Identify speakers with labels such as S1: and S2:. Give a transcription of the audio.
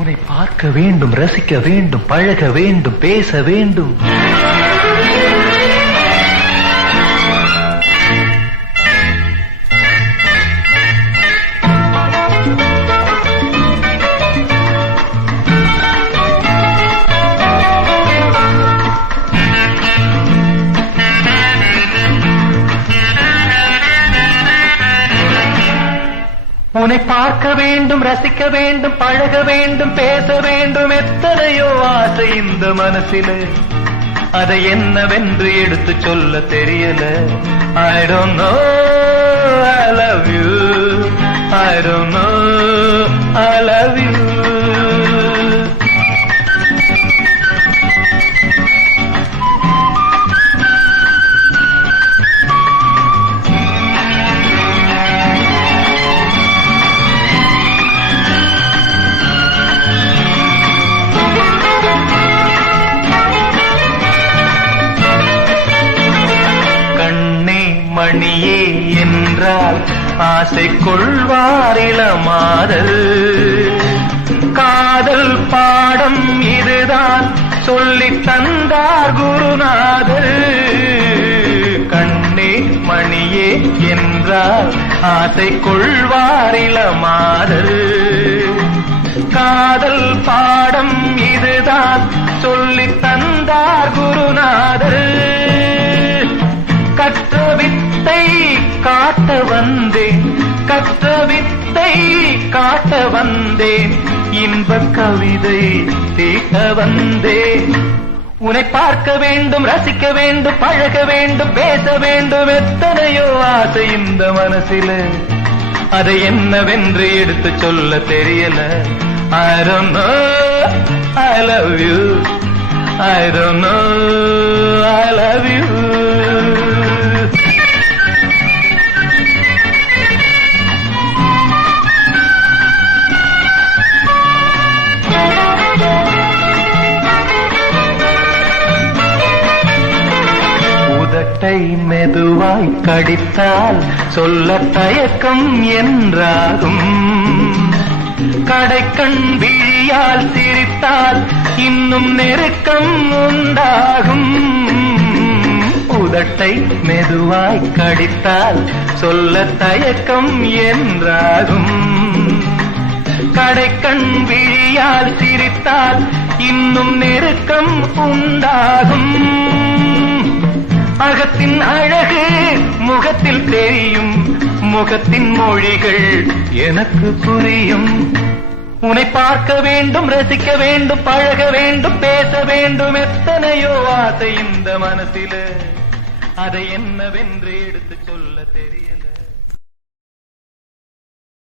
S1: உன்னை பார்க்க வேண்டும் ரசிக்க வேண்டும் பழக வேண்டும் பேச வேண்டும். உன்னை பார்க்க வேண்டும் ரசிக்க வேண்டும் பழக வேண்டும் பேச வேண்டும் எத்தனையோ ஆசை இந்த மனசில. அதை என்னவென்று எடுத்து சொல்ல தெரியல. ஐ டோன்ட் நோ மணியே என்றால் ஆசை கொள்வாரிளமாதல் காதல் பாடம் இதுதான் சொல்லி தந்தார் குருநாதர். கண்ணே மணியே என்றால் ஆசை கொள்வாரில மாதல் காதல் பாடம் இதுதான் சொல்லித்தான் கற்ற வித்தை காட்ட வந்தேன். இன்ப கவிதை தீட்ட வந்தேன். உன்னை பார்க்க வேண்டும் ரசிக்க வேண்டும் பழக வேண்டும் பேச வேண்டும் எத்தனையோ ஆசை இந்த மனசில. அதை என்னவென்று எடுத்து சொல்ல தெரியல. I don't know I love you. I don't know I உதட்டை மெதுவாய் கடித்தால் சொல்ல தயக்கம் என்றாகும். கடைக்கண் விழியால் சிரித்தால் இன்னும் நெருக்கம் உண்டாகும். உதட்டை மெதுவாய் கடித்தால் சொல்ல தயக்கம் என்றாகும். கடைக்கண் விழியால் சிரித்தால் இன்னும் நெருக்கம் உண்டாகும். அகத்தின் அழகு முகத்தில் தெரியும். முகத்தின் மொழிகள் எனக்கு புரியும். உன்னை பார்க்க வேண்டும் ரசிக்க வேண்டும் பழக வேண்டும் பேச வேண்டும் எத்தனையோ ஆசை இந்த மனசில. அதை என்னவென்று எடுத்து சொல்ல தெரியல.